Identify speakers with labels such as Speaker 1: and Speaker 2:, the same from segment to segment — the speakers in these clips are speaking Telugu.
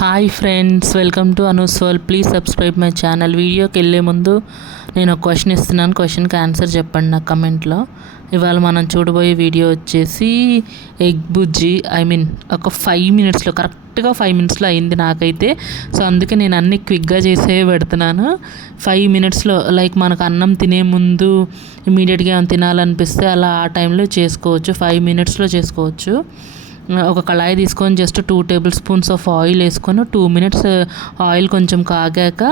Speaker 1: Hi friends welcome to unusual please subscribe my channel వీడియోకి వెళ్ళే ముందు నేను ఒక క్వశ్చన్ ఇస్తున్నాను. క్వశ్చన్కి ఆన్సర్ చెప్పండి నా కమెంట్లో ఇవాళ మనం చూడబోయే వీడియో వచ్చేసి ఎగ్ బుజ్జి ఐ మీన్ ఒక ఫైవ్ మినిట్స్లో కరెక్ట్గా ఫైవ్ మినిట్స్లో అయింది నాకైతే. సో అందుకే నేను అన్ని క్విక్గా చేసే పెడుతున్నాను. ఫైవ్ మినిట్స్లో లైక్ మనకు అన్నం తినే ముందు ఇమీడియట్గా ఏమైనా తినాలనిపిస్తే అలా ఆ టైంలో చేసుకోవచ్చు. ఫైవ్ మినిట్స్లో చేసుకోవచ్చు. ఒక కళాయి తీసుకొని just two tablespoons of oil వేసుకొని టూ మినిట్స్ ఆయిల్ కొంచెం కాగాక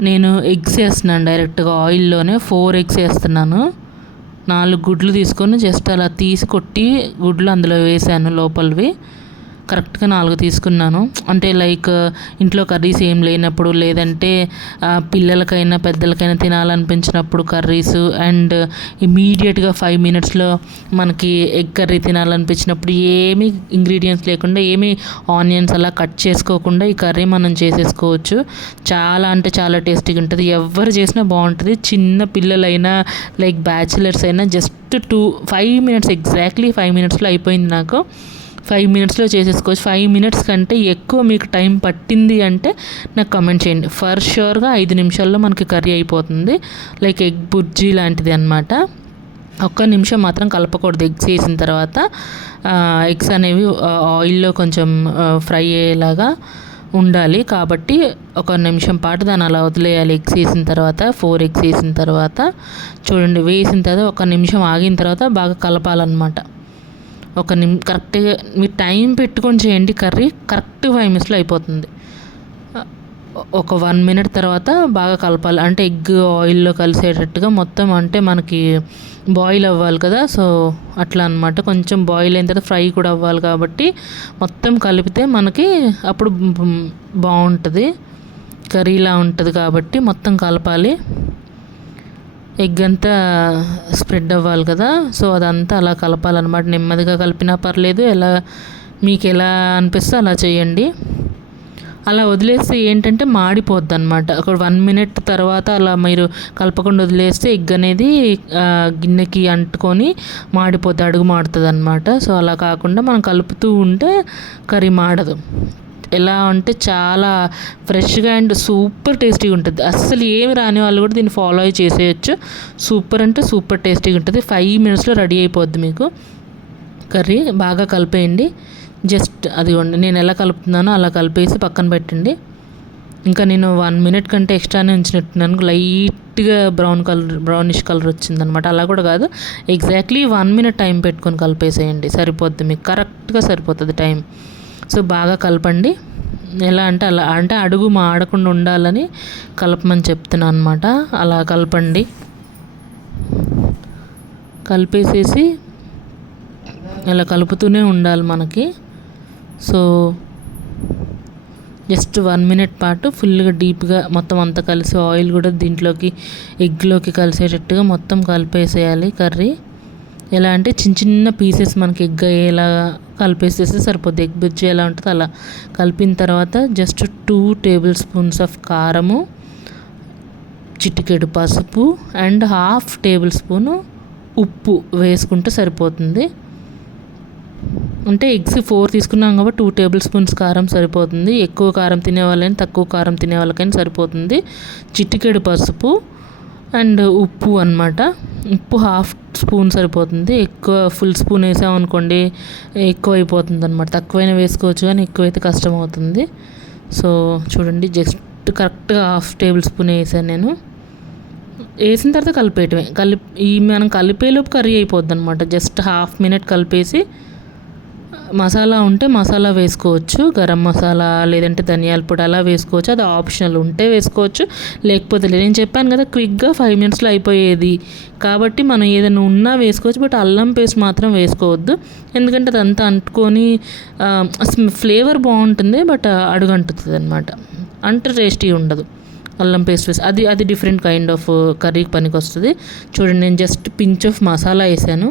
Speaker 1: నేను ఎగ్స్ వేస్తున్నాను డైరెక్ట్గా ఆయిల్లోనే ఫోర్ ఎగ్స్ వేస్తున్నాను. నాలుగు గుడ్లు తీసుకొని జస్ట్ అలా తీసి కొట్టి గుడ్లు అందులో వేసాను లోపలివి. కరెక్ట్గా నాలుగు తీసుకున్నాను. అంటే లైక్ ఇంట్లో కర్రీస్ ఏం లేనప్పుడు లేదంటే పిల్లలకైనా పెద్దలకైనా తినాలనిపించినప్పుడు కర్రీస్ అండ్ ఇమీడియట్గా ఫైవ్ మినిట్స్లో మనకి ఎగ్ కర్రీ తినాలనిపించినప్పుడు ఏమి ఇంగ్రీడియంట్స్ లేకుండా ఏమి ఆనియన్స్ అలా కట్ చేసుకోకుండా ఈ కర్రీ మనం చేసేసుకోవచ్చు. చాలా అంటే చాలా టేస్టీగా ఉంటుంది. ఎవరు చేసినా బాగుంటుంది. చిన్న పిల్లలైనా లైక్ బ్యాచిలర్స్ అయినా just two five minutes exactly five మినిట్స్లో అయిపోయింది నాకు. ఫైవ్ మినిట్స్లో చేసేసుకోవచ్చు ఫైవ్ మినిట్స్ కంటే ఎక్కువ మీకు టైం పట్టింది అంటే నాకు కమెంట్ చేయండి. ఫర్ షూర్గా ఐదు నిమిషాల్లో మనకి కర్రీ అయిపోతుంది. లైక్ ఎగ్ బుర్జీ లాంటిది అనమాట ఒక్క నిమిషం మాత్రం కలపకూడదు ఎగ్స్ వేసిన తర్వాత. ఎగ్స్ అనేవి ఆయిల్లో కొంచెం ఫ్రై అయ్యేలాగా ఉండాలి. కాబట్టి ఒక నిమిషం పాటు దాన్ని అలా వదిలేయాలి. ఎగ్స్ వేసిన తర్వాత ఫోర్ ఎగ్స్ వేసిన తర్వాత. చూడండి వేసిన తర్వాత ఒక నిమిషం ఆగిన తర్వాత బాగా కలపాలన్నమాట. ఒక నిమ్ కరెక్ట్గా మీరు టైం పెట్టుకొని చేయండి కర్రీ కరెక్ట్ ఫైవ్ మినిట్స్లో అయిపోతుంది. ఒక వన్ మినిట్ తర్వాత బాగా కలపాలి. అంటే ఎగ్ ఆయిల్లో కలిసేటట్టుగా మొత్తం అంటే మనకి బాయిల్ అవ్వాలి కదా సో అట్లా అనమాట కొంచెం బాయిల్ అయిన తర్వాత ఫ్రై కూడా అవ్వాలి కాబట్టి మొత్తం కలిపితే మనకి అప్పుడు బాగుంటుంది. కర్రీలా ఉంటుంది కాబట్టి మొత్తం కలపాలి. ఎగ్ అంతా స్ప్రెడ్ అవ్వాలి కదా సో అదంతా అలా కలపాలన్నమాట. నెమ్మదిగా కలిపినా పర్లేదు ఎలా మీకు ఎలా అనిపిస్తే అలా చేయండి. అలా వదిలేస్తే ఏంటంటే మాడిపోద్ది అనమాట ఒక వన్ మినిట్ తర్వాత అలా మీరు కలపకుండా వదిలేస్తే ఎగ్ అనేది గిన్నెకి అంటుకొని మాడిపోద్ది అడుగు మాడుతుంది అనమాట సో అలా కాకుండా మనం కలుపుతూ ఉంటే కర్రీ మాడదు. ఎలా అంటే చాలా ఫ్రెష్గా అండ్ సూపర్ టేస్టీగా ఉంటుంది. అస్సలు ఏమి రాని వాళ్ళు కూడా దీన్ని ఫాలో అయ్యి చేసేయచ్చు. సూపర్ అంటే సూపర్ టేస్టీగా ఉంటుంది. ఫైవ్ మినిట్స్లో రెడీ అయిపోద్ది మీకు. కర్రీ బాగా కలిపేయండి. జస్ట్ అది నేను ఎలా కలుపుతున్నానో అలా కలిపేసి పక్కన పెట్టండి. ఇంకా నేను వన్ మినిట్ కంటే ఎక్స్ట్రానే ఉంచినట్టున్నాను. లైట్గా బ్రౌన్ కలర్ బ్రౌనిష్ కలర్ వచ్చిందనమాట. అలా కూడా కాదు. ఎగ్జాక్ట్లీ వన్ మినిట్ టైం పెట్టుకొని కలిపేసేయండి. సరిపోద్ది మీకు. కరెక్ట్గా సరిపోతుంది టైం సో బాగా కలపండి. ఎలా అంటే అలా అంటే అడుగు మాడకుండా ఉండాలని కలపమని చెప్తున్నాను అనమాట అలా కలపండి. కలిపేసేసి ఇలా కలుపుతూనే ఉండాలి మనకి. సో జస్ట్ వన్ మినిట్ పాటు ఫుల్గా డీప్గా మొత్తం అంతా కలిసి ఆయిల్ కూడా దీంట్లోకి ఎగ్లోకి కలిసేటట్టుగా మొత్తం కలిపేసేయాలి కర్రీ. ఎలా అంటే చిన్న చిన్న పీసెస్ మనకి ఎగ్ అయ్యేలా కలిపేసేస్తే సరిపోద్ది. ఎగ్ బుజ్జి ఎలా ఉంటుందో అలా కలిపిన తర్వాత just two tablespoons of కారము చిటికెడు పసుపు అండ్ హాఫ్ టేబుల్ స్పూను ఉప్పు వేసుకుంటే సరిపోతుంది. అంటే ఎగ్స్ ఫోర్ తీసుకున్నాం కాబట్టి టూ టేబుల్ స్పూన్స్ కారం సరిపోతుంది. ఎక్కువ కారం తినే వాళ్ళకైనా తక్కువ కారం తినే వాళ్ళకైనా సరిపోతుంది. చిటికెడు పసుపు అండ్ ఉప్పు అనమాట ఉప్పు హాఫ్ స్పూన్ సరిపోతుంది. ఎక్కువ ఫుల్ స్పూన్ వేసామనుకోండి ఎక్కువ అయిపోతుంది అనమాట తక్కువైనా వేసుకోవచ్చు కానీ ఎక్కువైతే కష్టం అవుతుంది సో చూడండి జస్ట్ కరెక్ట్గా హాఫ్ టేబుల్ స్పూన్ వేసాను నేను. వేసిన తర్వాత కలిపేయటమే. కలిపి ఈ మనం కలిపేలోపు కర్రీ అయిపోద్ది అనమాట జస్ట్ హాఫ్ మినిట్ కలిపేసి మసాలా ఉంటే మసాలా వేసుకోవచ్చు గరం మసాలా లేదంటే ధనియాల పొడి అలా వేసుకోవచ్చు అది ఆప్షనల్ ఉంటే వేసుకోవచ్చు. లేకపోతే నేను చెప్పాను కదా క్విక్గా ఫైవ్ మినిట్స్లో అయిపోయేది. కాబట్టి మనం ఏదైనా ఉన్నా వేసుకోవచ్చు బట్ అల్లం పేస్ట్ మాత్రం వేసుకోవద్దు. ఎందుకంటే అదంతా అంటుకొని ఫ్లేవర్ బాగుంటుంది బట్ అడుగంటుతుంది అనమాట అంటే టేస్టీ ఉండదు. అల్లం పేస్ట్ వేసి అది అది డిఫరెంట్ కైండ్ ఆఫ్ కర్రీకి పనికి వస్తుంది చూడండి నేను జస్ట్ పించ్ ఆఫ్ మసాలా వేసాను.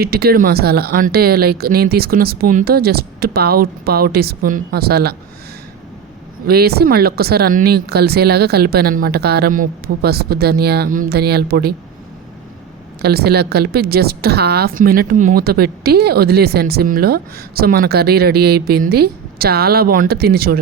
Speaker 1: చిటికెడు మసాలా. అంటే లైక్ నేను తీసుకున్న స్పూన్తో జస్ట్ పావు పావు టీ స్పూన్ మసాలా. వేసి మళ్ళీ ఒక్కసారి అన్నీ కలిసేలాగా కలిపాను అనమాట కారం ఉప్పు పసుపు ధనియా ధనియాల పొడి. కలిసేలాగా కలిపి జస్ట్ హాఫ్ మినిట్ మూత పెట్టి వదిలేసాను సిమ్లో. సో మన కర్రీ రెడీ అయిపోయింది. చాలా బాగుంటుంది తిని చూడండి.